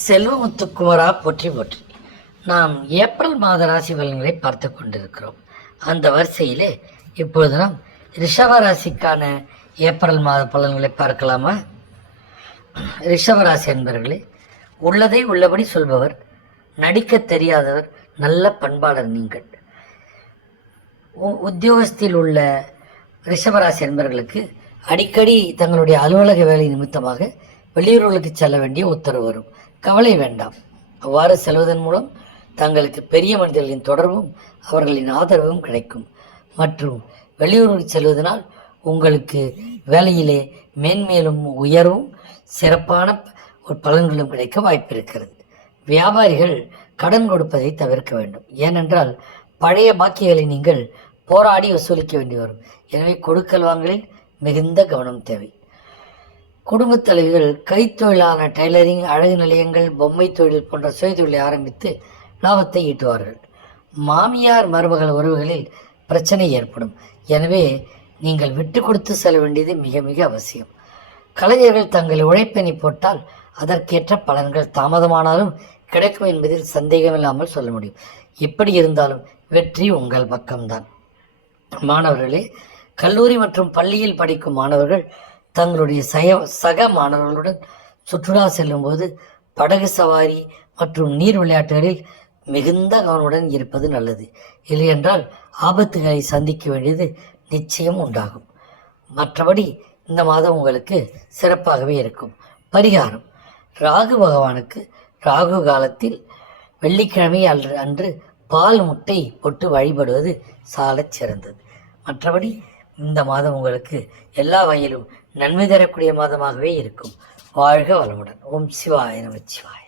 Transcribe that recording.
செல்வமுத்துக்குமரா போற்றி போற்றி. நாம் ஏப்ரல் மாத ராசி பலன்களை பார்த்து கொண்டிருக்கிறோம். அந்த வரிசையிலே இப்பொழுது நாம் ரிஷப ராசிக்கான ஏப்ரல் மாத பலன்களை பார்க்கலாமா? ரிஷபராசி என்பவர்களே, உள்ளதை உள்ளபடி சொல்பவர், நடிக்க தெரியாதவர், நல்ல பண்பாளர். நீங்கள் உத்தியோகத்தில் உள்ள ரிஷபராசி என்பவர்களுக்கு அடிக்கடி தங்களுடைய அலுவலக வேலை நிமித்தமாக வெளியூர்களுக்கு செல்ல வேண்டிய உத்தரவு வரும். கவலை வேண்டாம். அவ்வாறு செல்வதன் மூலம் தங்களுக்கு பெரிய மனிதர்களின் தொடர்பும் அவர்களின் ஆதரவும் கிடைக்கும். மற்றும் வெளியூருக்கு செல்வதனால் உங்களுக்கு வேலையிலே மேன்மேலும் உயர்வும் சிறப்பான பலன்களும் கிடைக்க வாய்ப்பு இருக்கிறது. வியாபாரிகள் கடன் கொடுப்பதை தவிர்க்க வேண்டும். ஏனென்றால் பழைய பாக்கிகளை நீங்கள் போராடி வசூலிக்க வேண்டி வரும். எனவே கொடுக்கல் வாங்கலில் மிகுந்த கவனம் தேவை. குடும்பத் தலைவிகள் கைத்தொழிலான டைலரிங், அழகு நிலையங்கள், பொம்மை தொழில் போன்ற சுய தொழிலை ஆரம்பித்து லாபத்தை ஈட்டுவார்கள். மாமியார் மருமகள் உறவுகளில் பிரச்சனை ஏற்படும். எனவே நீங்கள் விட்டு கொடுத்து செல்ல வேண்டியது மிக மிக அவசியம். கலைஞர்கள் தங்கள் உழைப்பினை போட்டால் அதற்கேற்ற பலன்கள் தாமதமானாலும் கிடைக்கும் என்பதில் சந்தேகமில்லாமல் சொல்ல முடியும். எப்படி இருந்தாலும் வெற்றி உங்கள் பக்கம்தான். மாணவர்களே, கல்லூரி மற்றும் பள்ளியில் படிக்கும் மாணவர்கள் தங்களுடைய சக மாணவர்களுடன் சுற்றுலா செல்லும்போது படகு சவாரி மற்றும் நீர் விளையாட்டுகளில் மிகுந்த கவனமுடன் இருப்பது நல்லது. இல்லையென்றால் ஆபத்துகளை சந்திக்க வேண்டியது நிச்சயம் உண்டாகும். மற்றபடி இந்த மாதம் உங்களுக்கு சிறப்பாகவே இருக்கும். பரிகாரம்: ராகு பகவானுக்கு ராகு காலத்தில் வெள்ளிக்கிழமை அன்று பால் முட்டை போட்டு வழிபடுவது சாலச் சிறந்தது. மற்றபடி இந்த மாதம் உங்களுக்கு எல்லா வகையிலும் நன்மை தரக்கூடிய மாதமாகவே இருக்கும். வாழ்க வளமுடன். ஓம் சிவாய நமச்சிவாய.